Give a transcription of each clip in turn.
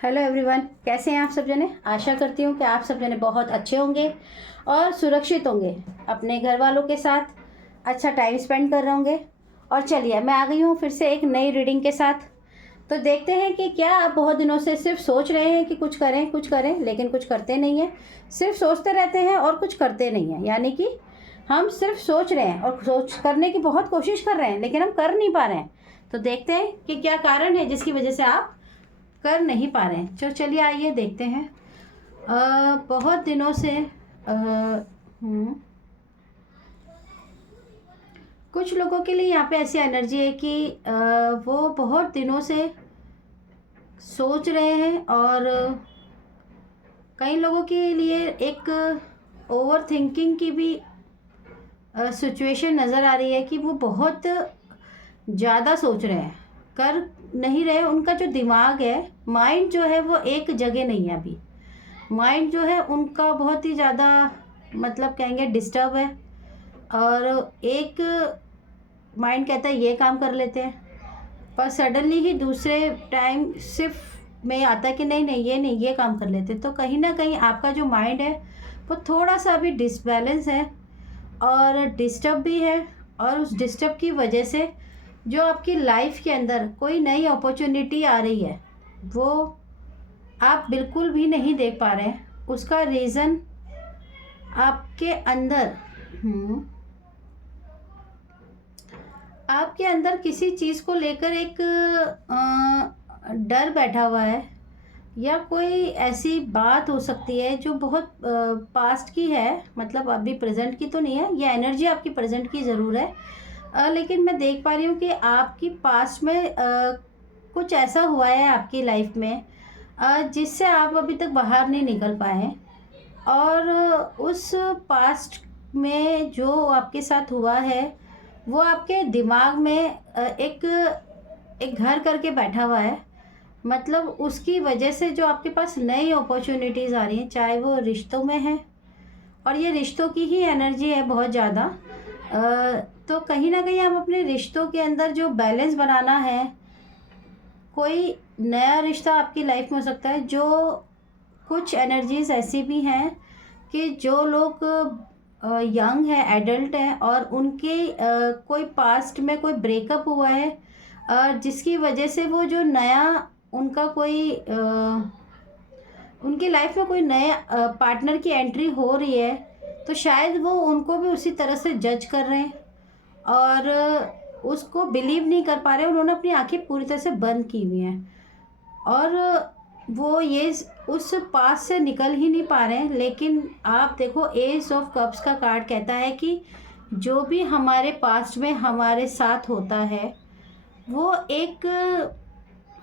Hello everyone, कैसे हैं आप सब जने। आशा करती हूँ कि आप सब जने बहुत अच्छे होंगे और सुरक्षित होंगे, अपने घर वालों के साथ अच्छा टाइम स्पेंड कर रहे होंगे। और चलिए, मैं आ गई हूँ फिर से एक नई रीडिंग के साथ। तो देखते हैं कि क्या आप बहुत दिनों से सिर्फ सोच रहे हैं कि कुछ करें लेकिन कुछ करते नहीं हैं। सिर्फ सोचते रहते हैं और कुछ करते नहीं हैं, यानी कि हम सिर्फ सोच रहे हैं और सोच करने की बहुत कोशिश कर रहे हैं लेकिन हम कर नहीं पा रहे हैं। तो देखते हैं कि क्या कारण है जिसकी वजह से आप कर नहीं पा रहे हैं। चलिए आइए देखते हैं। बहुत दिनों से कुछ लोगों के लिए यहाँ पे ऐसी एनर्जी है कि वो बहुत दिनों से सोच रहे हैं और कई लोगों के लिए एक ओवर थिंकिंग की भी सिचुएशन नज़र आ रही है कि वो बहुत ज़्यादा सोच रहे हैं, कर नहीं रहे। उनका जो दिमाग है, माइंड जो है वो एक जगह नहीं है अभी। माइंड जो है उनका बहुत ही ज़्यादा मतलब कहेंगे डिस्टर्ब है। और एक माइंड कहता है ये काम कर लेते हैं, पर सडनली ही दूसरे टाइम सिर्फ में आता है कि नहीं नहीं ये नहीं, ये काम कर लेते। तो कहीं ना कहीं आपका जो माइंड है वो थोड़ा सा अभी डिसबैलेंस है और डिस्टर्ब भी है। और उस डिस्टर्ब की वजह से जो आपकी लाइफ के अंदर कोई नई अपॉर्चुनिटी आ रही है वो आप बिल्कुल भी नहीं देख पा रहे हैं। उसका रीज़न आपके अंदर आपके अंदर किसी चीज़ को लेकर एक डर बैठा हुआ है, या कोई ऐसी बात हो सकती है जो बहुत पास्ट की है, मतलब अभी प्रेजेंट की तो नहीं है। ये एनर्जी आपकी प्रेजेंट की ज़रूर है, लेकिन मैं देख पा रही हूँ कि आपकी पास्ट में कुछ ऐसा हुआ है आपकी लाइफ में जिससे आप अभी तक बाहर नहीं निकल पाए हैं। और उस पास्ट में जो आपके साथ हुआ है वो आपके दिमाग में एक घर करके बैठा हुआ है। मतलब उसकी वजह से जो आपके पास नई अपॉर्चुनिटीज़ आ रही हैं, चाहे वो रिश्तों में है, और ये रिश्तों की ही एनर्जी है बहुत ज़्यादा। तो कहीं ना कहीं आप अपने रिश्तों के अंदर जो बैलेंस बनाना है, कोई नया रिश्ता आपकी लाइफ में हो सकता है। जो कुछ एनर्जीज ऐसी भी हैं कि जो लोग यंग है, एडल्ट हैं, और उनके कोई पास्ट में कोई ब्रेकअप हुआ है जिसकी वजह से वो जो नया उनका कोई उनकी लाइफ में कोई नए पार्टनर की एंट्री हो रही है, तो शायद वो उनको भी उसी तरह से जज कर रहे हैं और उसको बिलीव नहीं कर पा रहे। उन्होंने अपनी आंखें पूरी तरह से बंद की हुई हैं और वो ये उस पास से निकल ही नहीं पा रहे हैं। लेकिन आप देखो, एस ऑफ कप्स का कार्ड कहता है कि जो भी हमारे पास्ट में हमारे साथ होता है वो एक,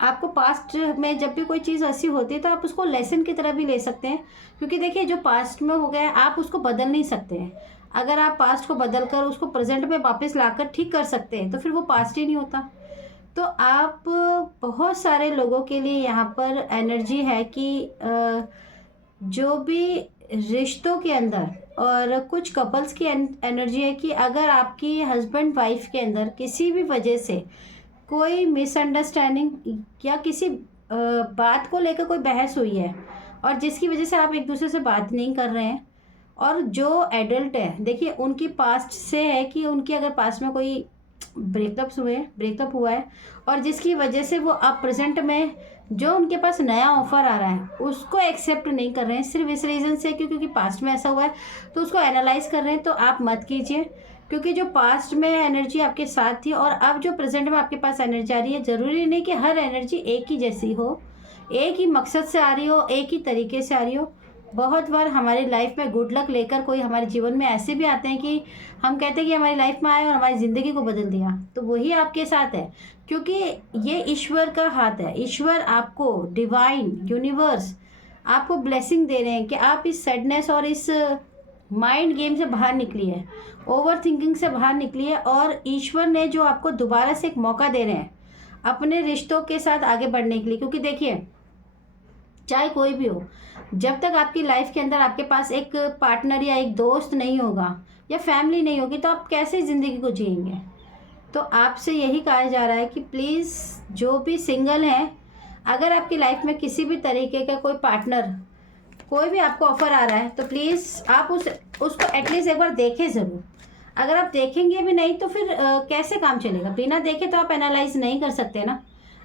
आपको पास्ट में जब भी कोई चीज़ ऐसी होती है तो आप उसको लेसन की तरह भी ले सकते हैं। क्योंकि देखिए, जो पास्ट में हो गया है आप उसको बदल नहीं सकते हैं। अगर आप पास्ट को बदल कर उसको प्रेजेंट में वापस लाकर ठीक कर सकते हैं तो फिर वो पास्ट ही नहीं होता। तो आप, बहुत सारे लोगों के लिए यहाँ पर एनर्जी है कि जो भी रिश्तों के अंदर, और कुछ कपल्स की एनर्जी है कि अगर आपकी हस्बैंड वाइफ के अंदर किसी भी वजह से कोई मिसअंडरस्टैंडिंग या किसी बात को लेकर कोई बहस हुई है और जिसकी वजह से आप एक दूसरे से बात नहीं कर रहे हैं, और जो एडल्ट है, देखिए उनकी पास्ट से है कि उनकी अगर पास्ट में कोई ब्रेकअप हुआ है और जिसकी वजह से वो अब प्रेजेंट में जो उनके पास नया ऑफर आ रहा है उसको एक्सेप्ट नहीं कर रहे हैं, सिर्फ इस रीज़न से क्योंकि पास्ट में ऐसा हुआ है तो उसको एनालाइज कर रहे हैं। तो आप मत कीजिए, क्योंकि जो पास्ट में एनर्जी आपके साथ थी और अब जो प्रेजेंट में आपके पास एनर्जी आ रही है, ज़रूरी नहीं कि हर एनर्जी एक ही जैसी हो, एक ही मकसद से आ रही हो, एक ही तरीके से आ रही हो। बहुत बार हमारी लाइफ में गुड लक लेकर कोई हमारे जीवन में ऐसे भी आते हैं कि हम कहते हैं कि हमारी लाइफ में आए और हमारी ज़िंदगी को बदल दिया, तो वही आपके साथ है। क्योंकि ये ईश्वर का हाथ है। ईश्वर आपको, डिवाइन यूनिवर्स आपको ब्लेसिंग दे रहे हैं कि आप इस सैडनेस और इस माइंड गेम से बाहर निकलिए, ओवर थिंकिंग से बाहर निकलिए। और ईश्वर ने जो आपको दोबारा से एक मौका दे रहे हैं अपने रिश्तों के साथ आगे बढ़ने के लिए। क्योंकि देखिए, चाहे कोई भी हो, जब तक आपकी लाइफ के अंदर आपके पास एक पार्टनर या एक दोस्त नहीं होगा या फैमिली नहीं होगी तो आप कैसे ज़िंदगी को जिएंगे। तो आपसे यही कहा जा रहा है कि प्लीज़ जो भी सिंगल हैं, अगर आपकी लाइफ में किसी भी तरीके का कोई पार्टनर, कोई भी आपको ऑफ़र आ रहा है, तो प्लीज़ आप उसको एटलीस्ट एक बार देखें ज़रूर। अगर आप देखेंगे भी नहीं तो फिर कैसे काम चलेगा? बिना देखे तो आप एनालाइज़ नहीं कर सकते ना।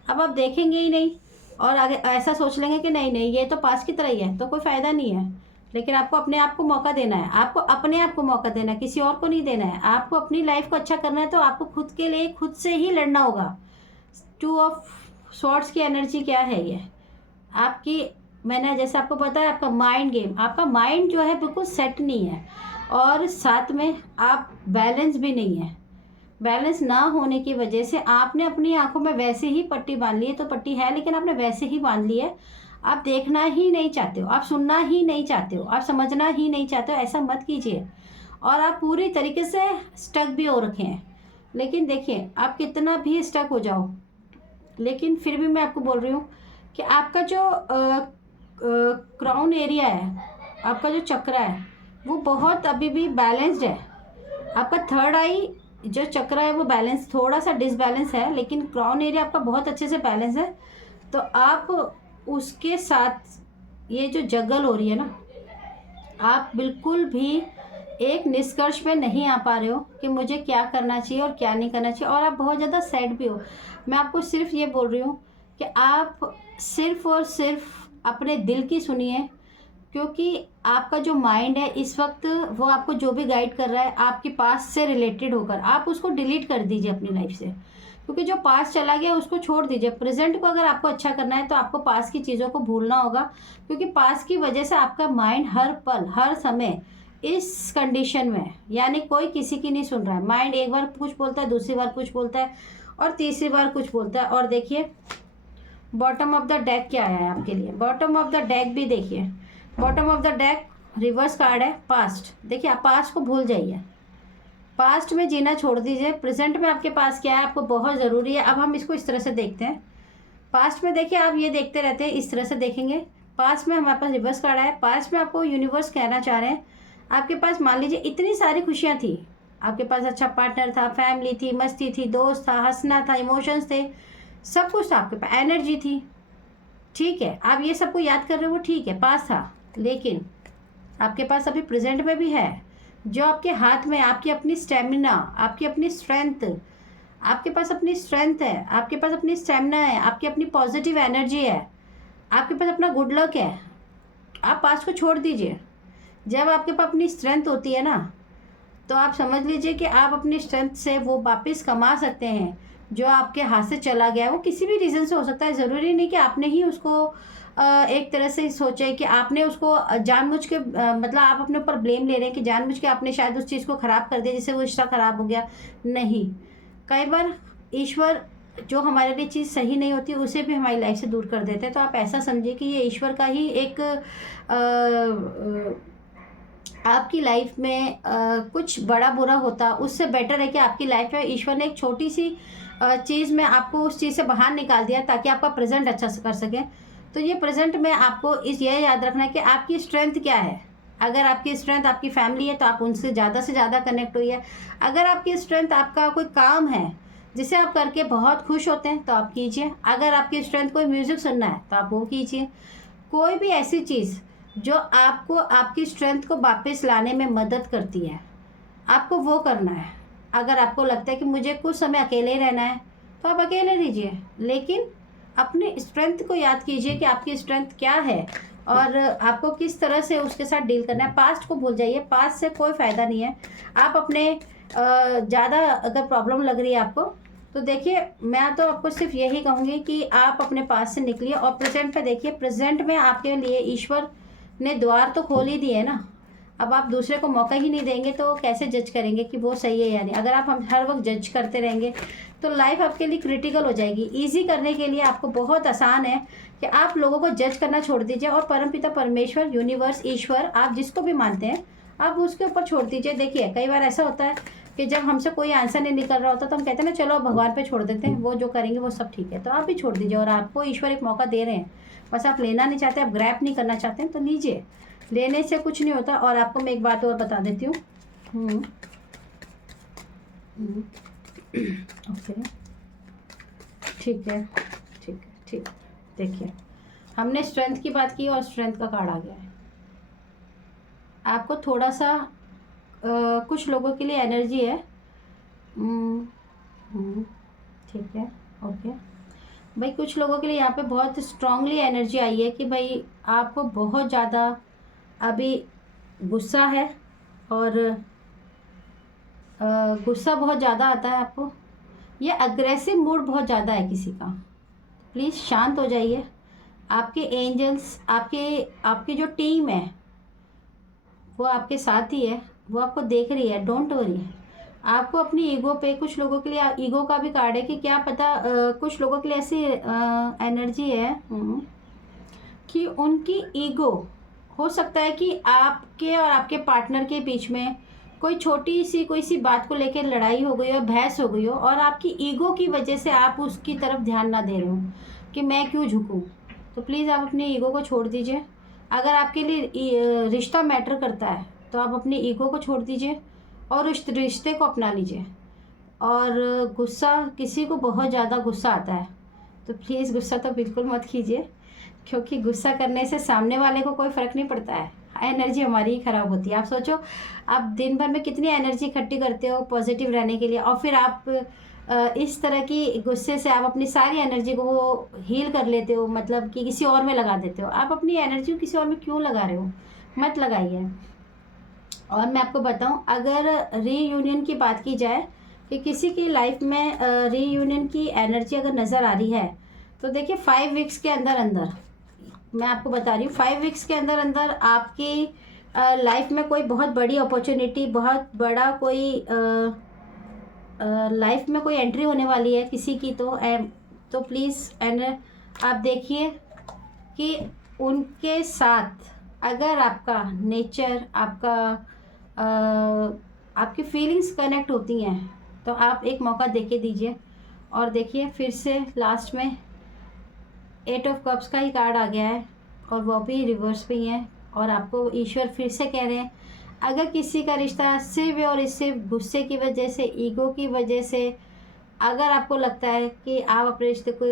अब आप देखेंगे ही नहीं और आगे ऐसा सोच लेंगे कि नहीं नहीं ये तो पास की तरह ही है, तो कोई फ़ायदा नहीं है। लेकिन आपको अपने आप को मौका देना है, आपको अपने आप को मौका देना है, किसी और को नहीं देना है। आपको अपनी लाइफ को अच्छा करना है तो आपको खुद के लिए खुद से ही लड़ना होगा। टू ऑफ स्वॉर्ड्स की एनर्जी क्या है ये? आपकी, मैंने जैसे आपको बताया, आपका माइंड गेम, आपका माइंड जो है बिल्कुल सेट नहीं है और साथ में आप बैलेंस भी नहीं है। बैलेंस ना होने की वजह से आपने अपनी आंखों में वैसे ही पट्टी बांध ली है, तो पट्टी है लेकिन आपने वैसे ही बांध ली है। आप देखना ही नहीं चाहते हो, आप सुनना ही नहीं चाहते हो, आप समझना ही नहीं चाहते हो। ऐसा मत कीजिए। और आप पूरी तरीके से स्टक भी हो रखे हैं। लेकिन देखिए, आप कितना भी स्टक हो जाओ, लेकिन फिर भी मैं आपको बोल रही हूँ कि आपका जो क्राउन एरिया है, आपका जो चक्र है, वो बहुत अभी भी बैलेंस्ड है। आपका थर्ड आई जो चक्र है वो बैलेंस, थोड़ा सा डिसबैलेंस है, लेकिन क्राउन एरिया आपका बहुत अच्छे से बैलेंस है। तो आप उसके साथ ये जो जगल हो रही है ना, आप बिल्कुल भी एक निष्कर्ष पे नहीं आ पा रहे हो कि मुझे क्या करना चाहिए और क्या नहीं करना चाहिए, और आप बहुत ज़्यादा सैड भी हो। मैं आपको सिर्फ ये बोल रही हूँ कि आप सिर्फ और सिर्फ अपने दिल की सुनिए, क्योंकि आपका जो माइंड है इस वक्त वो आपको जो भी गाइड कर रहा है आपके पास से रिलेटेड होकर, आप उसको डिलीट कर दीजिए अपनी लाइफ से। क्योंकि जो पास चला गया उसको छोड़ दीजिए। प्रेजेंट को अगर आपको अच्छा करना है तो आपको पास की चीज़ों को भूलना होगा, क्योंकि पास की वजह से आपका माइंड हर पल हर समय इस कंडीशन में है। यानी कोई किसी की नहीं सुन रहा है। माइंड एक बार कुछ बोलता है, दूसरी बार कुछ बोलता है और तीसरी बार कुछ बोलता है। और देखिए बॉटम ऑफ द डेक क्या आया है आपके लिए। बॉटम ऑफ द डेक भी देखिए, bottom of the deck reverse card है पास्ट। देखिए आप पास्ट को भूल जाइए, पास्ट में जीना छोड़ दीजिए। प्रेजेंट में आपके पास क्या है आपको बहुत ज़रूरी है। अब हम इसको इस तरह से देखते हैं। पास्ट में देखिए आप ये देखते रहते हैं, इस तरह से देखेंगे। पास्ट में हमारे पास रिवर्स कार्ड है। पास्ट में आपको यूनिवर्स कहना चाह रहे हैं, आपके पास मान लीजिए इतनी सारी खुशियाँ थी, आपके पास अच्छा पार्टनर था, फैमिली थी, मस्ती थी, दोस्त था, हंसना था, इमोशंस थे, सब कुछ था आपके पास, एनर्जी थी। ठीक है, आप ये सबको याद कर रहे हो, ठीक है, पास था। लेकिन आपके पास अभी प्रेजेंट में भी है, जो आपके हाथ में आपकी अपनी स्टेमिना, आपकी अपनी स्ट्रेंथ, आपके पास अपनी स्ट्रेंथ है, आपके पास अपनी स्टेमिना है, आपकी अपनी पॉजिटिव एनर्जी है, आपके पास अपना गुड लक है। आप पास को छोड़ दीजिए। जब आपके पास अपनी स्ट्रेंथ होती है ना, तो आप समझ लीजिए कि आप अपनी स्ट्रेंथ से वो वापस कमा सकते हैं जो आपके हाथ से चला गया है। वो किसी भी रीज़न से हो सकता है, ज़रूरी नहीं कि आपने ही उसको एक तरह से सोचा है कि आपने उसको जानबूझ के मतलब आप अपने ऊपर ब्लेम ले रहे हैं कि जानबूझ के आपने शायद उस चीज़ को ख़राब कर दिया जिससे वो रिश्ता ख़राब हो गया। नहीं, कई बार ईश्वर जो हमारे लिए चीज़ सही नहीं होती उसे भी हमारी लाइफ से दूर कर देते हैं। तो आप ऐसा समझिए कि ये ईश्वर का ही एक आपकी लाइफ में कुछ बड़ा बुरा होता उससे बेटर है कि आपकी लाइफ में ईश्वर ने एक छोटी सी चीज़ में आपको उस चीज़ से बाहर निकाल दिया ताकि आपका प्रेजेंट अच्छा से कर सकें। तो ये प्रेजेंट में आपको यह याद रखना है कि आपकी स्ट्रेंथ क्या है। अगर आपकी स्ट्रेंथ आपकी फैमिली है तो आप उनसे ज़्यादा से ज़्यादा कनेक्ट होइए। अगर आपकी स्ट्रेंथ आपका कोई काम है जिसे आप करके बहुत खुश होते हैं तो आप कीजिए। अगर आपकी स्ट्रेंथ कोई म्यूज़िक सुनना है तो आप वो कीजिए। कोई भी ऐसी चीज़ जो आपको आपकी स्ट्रेंथ को वापस लाने में मदद करती है, आपको वो करना है। अगर आपको लगता है कि मुझे कुछ समय अकेले रहना है तो आप अकेले रहिए, लेकिन अपनी स्ट्रेंथ को याद कीजिए कि आपकी स्ट्रेंथ क्या है और आपको किस तरह से उसके साथ डील करना है। पास्ट को भूल जाइए, पास्ट से कोई फ़ायदा नहीं है। आप अपने ज़्यादा अगर प्रॉब्लम लग रही है आपको तो देखिए, मैं तो आपको सिर्फ यही कहूँगी कि आप अपने पास से निकलिए और प्रेजेंट पे देखिए। प्रेजेंट में आपके लिए ईश्वर ने द्वार तो खोल ही दिए ना। अब आप दूसरे को मौका ही नहीं देंगे तो कैसे जज करेंगे कि वो सही है या नहीं। अगर आप हम हर वक्त जज करते रहेंगे तो लाइफ आपके लिए क्रिटिकल हो जाएगी। इजी करने के लिए आपको बहुत आसान है कि आप लोगों को जज करना छोड़ दीजिए और परमपिता परमेश्वर, यूनिवर्स, ईश्वर, आप जिसको भी मानते हैं आप उसके ऊपर छोड़ दीजिए। देखिए कई बार ऐसा होता है कि जब हमसे कोई आंसर नहीं निकल रहा होता तो हम कहते हैं ना चलो भगवान पे छोड़ देते हैं, वो जो करेंगे वो सब ठीक है। तो आप भी छोड़ दीजिए और आपको ईश्वर एक मौका दे रहे हैं, बस आप लेना नहीं चाहते, आप ग्रैब नहीं करना चाहते हैं तो लीजिए। लेने से कुछ नहीं होता। और आपको मैं एक बात और बता देती हूँ। ओके, ठीक है, ठीक है, ठीक। देखिए, हमने स्ट्रेंथ की बात की और स्ट्रेंथ का कार्ड आ गया है। आपको थोड़ा सा कुछ लोगों के लिए एनर्जी है। हम्म, हम्म, ठीक है, ओके भाई। कुछ लोगों के लिए यहाँ पे बहुत स्ट्रांगली एनर्जी आई है कि भाई आपको बहुत ज़्यादा अभी गुस्सा है, और गुस्सा बहुत ज़्यादा आता है आपको। ये अग्रेसिव मूड बहुत ज़्यादा है किसी का। प्लीज़ शांत हो जाइए। आपके एंजल्स, आपकी जो टीम है वो आपके साथ ही है, वो आपको देख रही है। Don't worry. आपको अपनी ईगो पे, कुछ लोगों के लिए ईगो का भी कार्ड है कि क्या पता कुछ लोगों के लिए ऐसी एनर्जी है कि उनकी ईगो, हो सकता है कि आपके और आपके पार्टनर के बीच में कोई छोटी सी कोई सी बात को लेकर लड़ाई हो गई हो, बहस हो गई हो, और आपकी ईगो की वजह से आप उसकी तरफ ध्यान ना दे रहे हो कि मैं क्यों झुकूं। तो प्लीज़ आप अपनी ईगो को छोड़ दीजिए। अगर आपके लिए रिश्ता मैटर करता है तो आप अपनी ईगो को छोड़ दीजिए और उस रिश्ते को अपना लीजिए। और गुस्सा, किसी को बहुत ज़्यादा गुस्सा आता है तो प्लीज़ गुस्सा तो बिल्कुल मत कीजिए, क्योंकि गुस्सा करने से सामने वाले को कोई फ़र्क नहीं पड़ता है, एनर्जी हमारी ही ख़राब होती है। आप सोचो, आप दिन भर में कितनी एनर्जी इकट्ठी करते हो पॉजिटिव रहने के लिए, और फिर आप इस तरह की गुस्से से आप अपनी सारी एनर्जी को वो हील कर लेते हो, मतलब कि किसी और में लगा देते हो। आप अपनी एनर्जी किसी और में क्यों लगा रहे हो? मत लगाइए। और मैं आपको बताऊं, अगर रीयूनियन की बात की जाए कि किसी की लाइफ में रीयूनियन की एनर्जी अगर नज़र आ रही है, तो देखिए 5 वीक्स के अंदर अंदर, मैं आपको बता रही हूँ 5 वीक्स के अंदर अंदर आपकी लाइफ में कोई बहुत बड़ी अपॉर्चुनिटी, बहुत बड़ा कोई लाइफ में कोई एंट्री होने वाली है किसी की। तो प्लीज़ आप देखिए कि उनके साथ अगर आपका नेचर, आपकी फीलिंग्स कनेक्ट होती हैं तो आप एक मौका दे के दीजिए। और देखिए फिर से लास्ट में 8 ऑफ कप्स का ही कार्ड आ गया है, और वो भी रिवर्स पे ही है। और आपको ईश्वर फिर से कह रहे हैं, अगर किसी का रिश्ता सिर्फ और सिर्फ गुस्से की वजह से, ईगो की वजह से, अगर आपको लगता है कि आप अपने रिश्ते को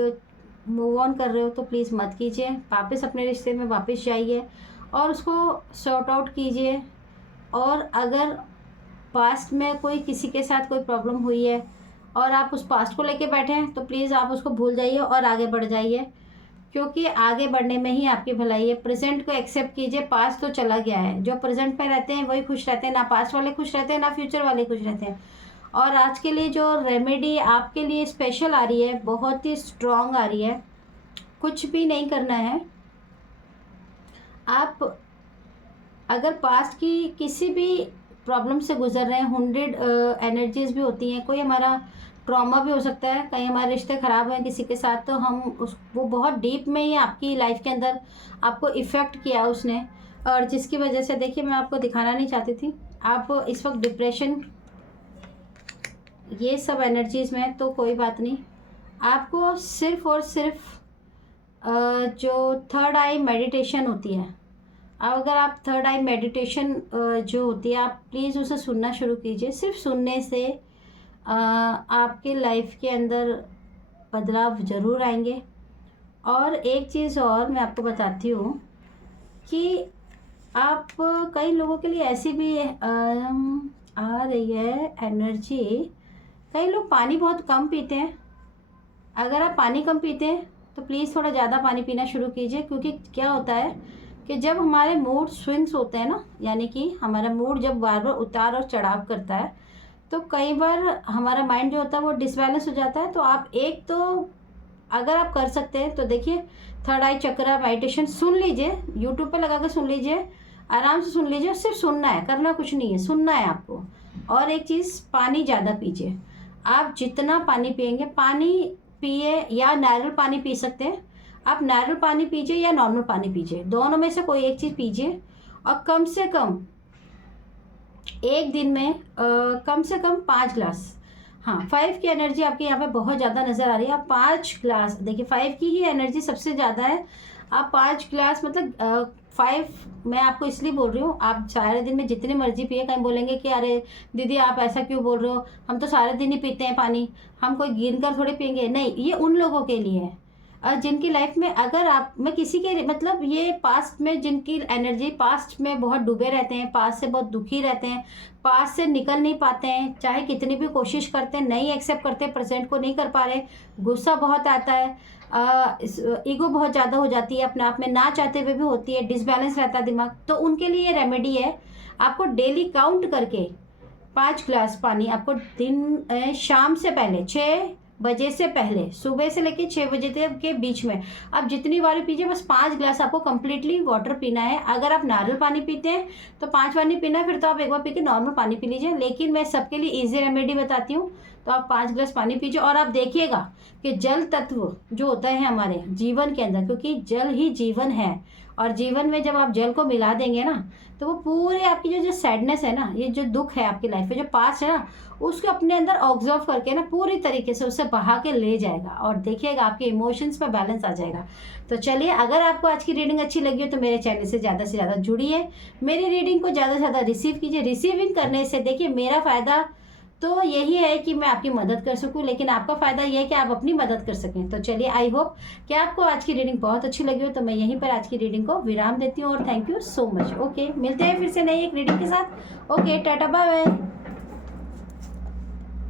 मूव ऑन कर रहे हो, तो प्लीज़ मत कीजिए। वापस अपने रिश्ते में वापस जाइए और उसको सॉर्ट आउट कीजिए। और अगर पास्ट में कोई किसी के साथ कोई प्रॉब्लम हुई है और आप उस पास्ट को लेके बैठे हैं, तो प्लीज़ आप उसको भूल जाइए और आगे बढ़ जाइए, क्योंकि आगे बढ़ने में ही आपकी भलाई है। प्रेजेंट को एक्सेप्ट कीजिए। पास्ट तो चला गया है। जो प्रेजेंट में रहते हैं वही खुश रहते हैं, ना पास्ट वाले खुश रहते हैं, ना फ्यूचर वाले खुश रहते हैं। और आज के लिए जो रेमेडी आपके लिए स्पेशल आ रही है, बहुत ही स्ट्रॉन्ग आ रही है। कुछ भी नहीं करना है। आप अगर पास्ट की किसी भी प्रॉब्लम से गुजर रहे हैं, 100 एनर्जीज भी होती हैं, कोई हमारा ट्रॉमा भी हो सकता है, कहीं हमारे रिश्ते ख़राब हैं किसी के साथ, तो हम वो बहुत डीप में ही आपकी लाइफ के अंदर आपको इफ़ेक्ट किया उसने, और जिसकी वजह से देखिए, मैं आपको दिखाना नहीं चाहती थी, आप इस वक्त डिप्रेशन, ये सब एनर्जीज़ में, तो कोई बात नहीं। आपको सिर्फ़ और सिर्फ जो थर्ड आई मेडिटेशन होती है, अब अगर आप थर्ड आई मेडिटेशन जो होती है, आप प्लीज़ उसे सुनना शुरू कीजिए। सिर्फ सुनने से आपके लाइफ के अंदर बदलाव ज़रूर आएंगे। और एक चीज़ और मैं आपको बताती हूँ कि आप, कई लोगों के लिए ऐसी भी आ रही है एनर्जी, कई लोग पानी बहुत कम पीते हैं। अगर आप पानी कम पीते हैं तो प्लीज़ थोड़ा ज़्यादा पानी पीना शुरू कीजिए, क्योंकि क्या होता है कि जब हमारे मूड स्विंग्स होते हैं ना, यानी कि हमारा मूड जब बार बार उतार और चढ़ाव करता है, तो कई बार हमारा माइंड जो होता है वो डिसबैलेंस हो जाता है। तो आप एक तो अगर आप कर सकते हैं तो देखिए, थर्ड आई चक्र मेडिटेशन सुन लीजिए, यूट्यूब पे लगा कर सुन लीजिए, आराम से सुन लीजिए। सिर्फ सुनना है, करना कुछ नहीं है, सुनना है आपको। और एक चीज़, पानी ज़्यादा पीजिए। आप जितना पानी पिएंगे, पानी पिए, या नारियल पानी पी सकते हैं आप, नारियल पानी पीजिए या नॉर्मल पानी पीजिए, दोनों में से कोई एक चीज़ पीजिए। और कम से कम एक दिन में कम से कम 5 ग्लास, हाँ 5 की एनर्जी आपके यहाँ पे बहुत ज़्यादा नज़र आ रही है। आप 5 ग्लास, देखिए 5 की ही एनर्जी सबसे ज़्यादा है। आप 5 ग्लास, मतलब 5 मैं आपको इसलिए बोल रही हूँ, आप सारे दिन में जितनी मर्जी पिए। कहीं बोलेंगे कि अरे दीदी आप ऐसा क्यों बोल रहे हो, हम तो सारे दिन ही पीते हैं पानी, हम कोई गिन कर थोड़ी पियेंगे। नहीं, ये उन लोगों के लिए है। जिनकी लाइफ में अगर आप मैं किसी के मतलब ये पास्ट में जिनकी एनर्जी पास्ट में बहुत डूबे रहते हैं, पास्ट से बहुत दुखी रहते हैं, पास्ट से निकल नहीं पाते हैं, चाहे कितनी भी कोशिश करते हैं नहीं एक्सेप्ट करते, प्रेजेंट को नहीं कर पा रहे, गुस्सा बहुत आता है, ईगो बहुत ज़्यादा हो जाती है, अपने आप में ना चाहते हुए भी होती है, डिसबैलेंस रहता है दिमाग, तो उनके लिए ये रेमेडी है। आपको डेली काउंट करके 5 ग्लास पानी आपको शाम से पहले 6 बजे से पहले, सुबह से लेकर 6 बजे तक के बीच में आप जितनी बार पीजिए, बस 5 ग्लास आपको कंप्लीटली वाटर पीना है। अगर आप नारियल पानी पीते हैं तो 5 पानी पीना है, फिर तो आप एक बार पी के नॉर्मल पानी पी लीजिए, लेकिन मैं सबके लिए ईजी रेमेडी बताती हूँ। तो आप 5 ग्लास पानी पीजिए और आप देखिएगा कि जल तत्व जो होता है हमारे जीवन के अंदर, क्योंकि जल ही जीवन है, और जीवन में जब आप जल को मिला देंगे ना, तो वो पूरे आपकी जो सैडनेस है ना, ये जो दुख है आपकी लाइफ में, जो पास्ट है ना, उसको अपने अंदर ऑब्जर्व करके ना पूरी तरीके से उससे बहा के ले जाएगा, और देखिएगा आपके इमोशंस में बैलेंस आ जाएगा। तो चलिए, अगर आपको आज की रीडिंग अच्छी लगी हो तो मेरे चैनल से ज़्यादा जुड़िए, मेरी रीडिंग को ज़्यादा से ज़्यादा रिसीव कीजिए। रिसीविंग करने से देखिए मेरा फ़ायदा तो यही है कि मैं आपकी मदद कर सकूं, लेकिन आपका फ़ायदा यह है कि आप अपनी मदद कर सकें। तो चलिए, आई होप कि आपको आज की रीडिंग बहुत अच्छी लगी हो। तो मैं यहीं पर आज की रीडिंग को विराम देती हूँ और thank you so much. Okay, मिलते हैं फिर से नई एक रीडिंग के साथ। Okay, tata, bye bye.